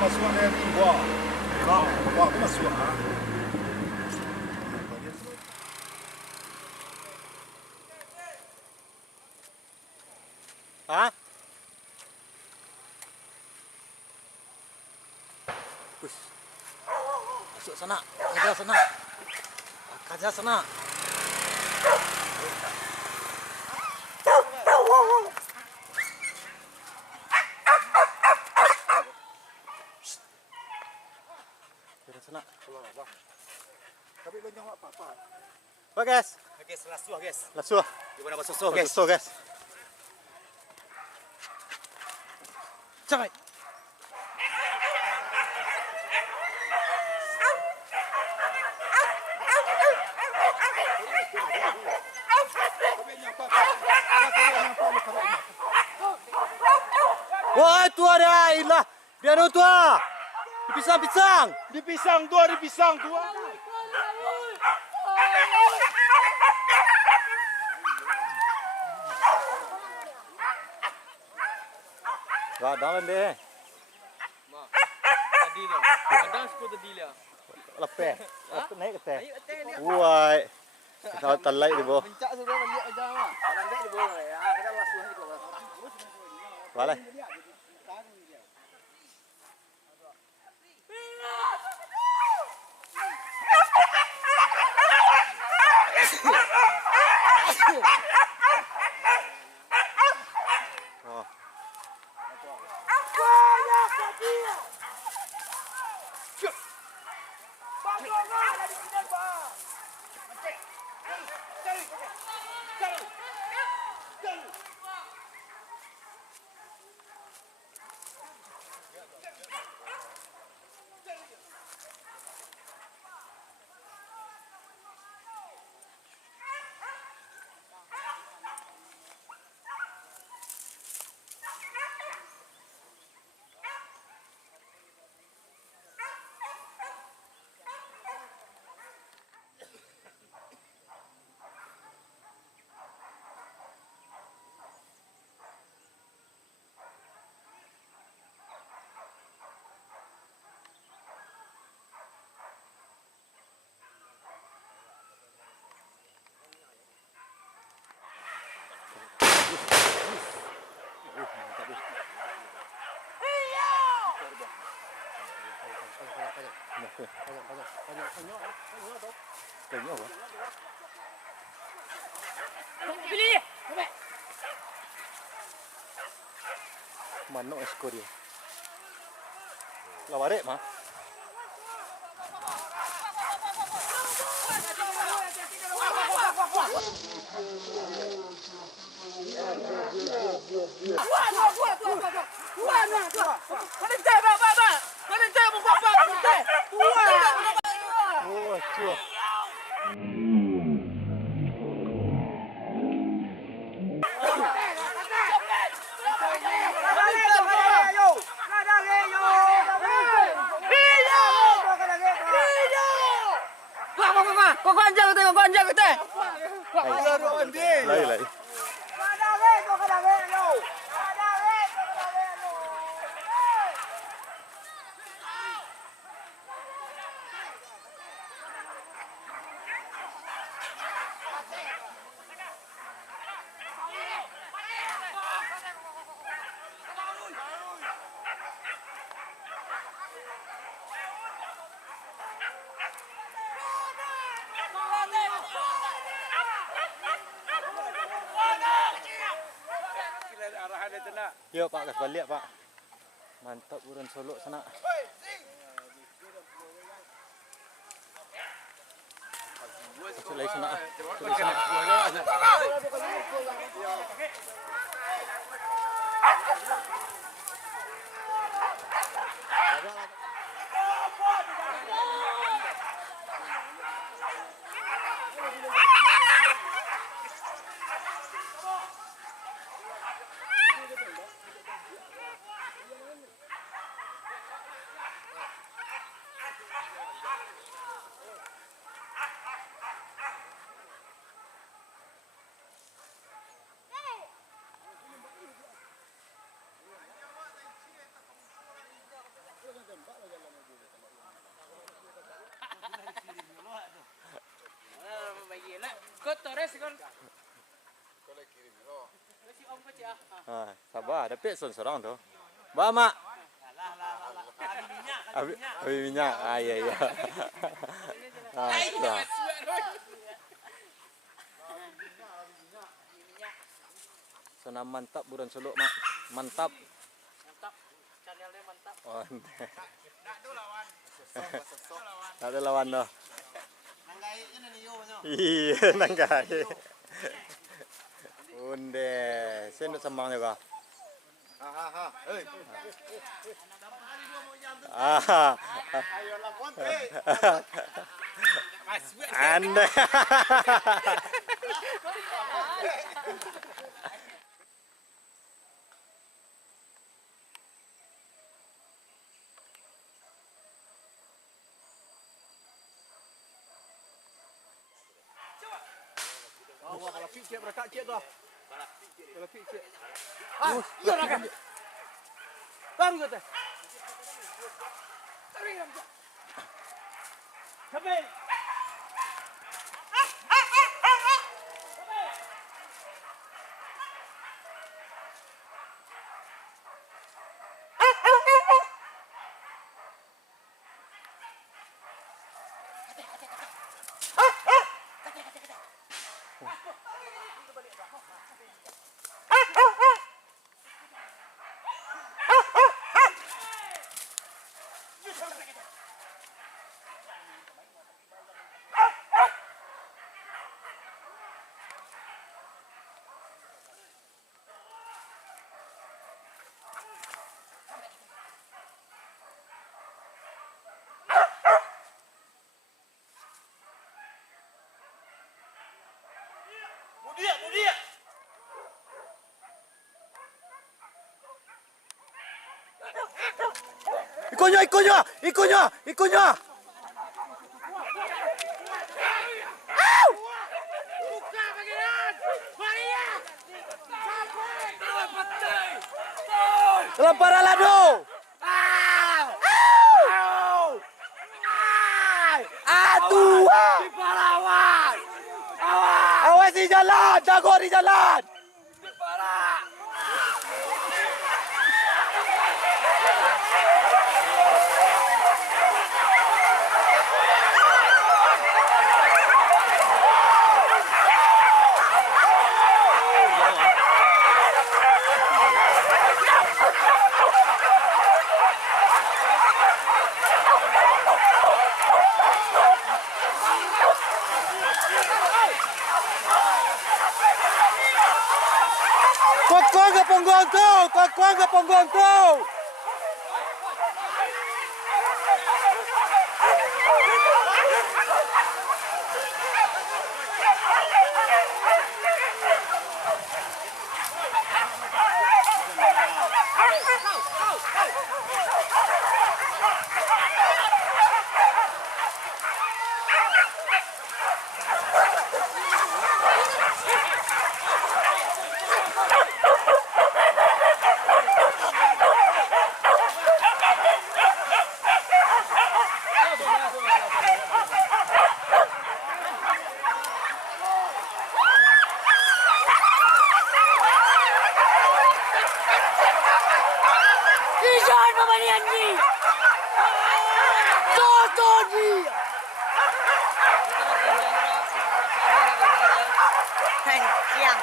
masuk ni buah. Buah tu masuk ah. Ha? Push. Masuk sana. Kejar sana. Kejar sana. Kejar sana. Tapi banyak apa-apa. Apa guys? Guys, lasuh guys. Lasuh. Di mana susuh guys? Susuh guys. Cepat. Wah, tua dah, ilah. Dia ada tua. Di pisang-pisang. Di pisang tua, di pisang tua. Wah, dalam deh. Mak. Tadi tu. Kadang sepuluh tadi lah. Lepeh. Naik ke teh? Wah. Kalau talai di bawah. Mencak sudah balik aja mak. Landai di bawah ya. Kadang lasuh di bawah. Boleh. Tengok apa? Pilih. Mana skor dia? Lawarik mah. Oh, cua. Kau anjak kata, kau anjak kata. Lai. Yo Pak, gas balik Pak. Mantap buruan Solok sana. Lagi sana. Sabar, ada pek seorang tu. Bawa mak. Abi minyak. Iya. Sana mantap buruan Solok mak. Mantap. Channelnya mantap. Oh. Tak ada lawan dah. Nanggai ini nih yo. Iya, nanggai. Unde, sen sembang juga. Ayo lapor Anda. Kalau fikir berkat cik tu. Kalau fikir. Iya nak. Bang kata. Sampai. Mudia. Ikunya. Buka bagian. Maria. Lempar alado. Aduh. Pahlawan. Awas di jalan, jago di jalan. Ponggonto, Takwanga Ponggonto. Ijan pemanian ni. Toto ni. Kencang.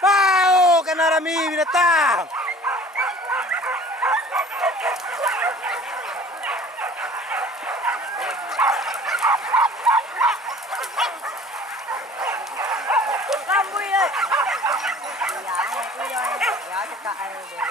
Pau, kena Rami binatang. Rambut dia. Ya, cakap air dia.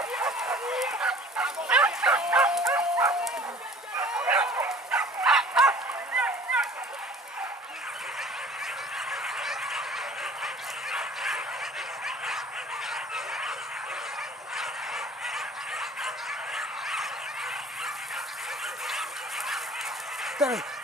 Tarik.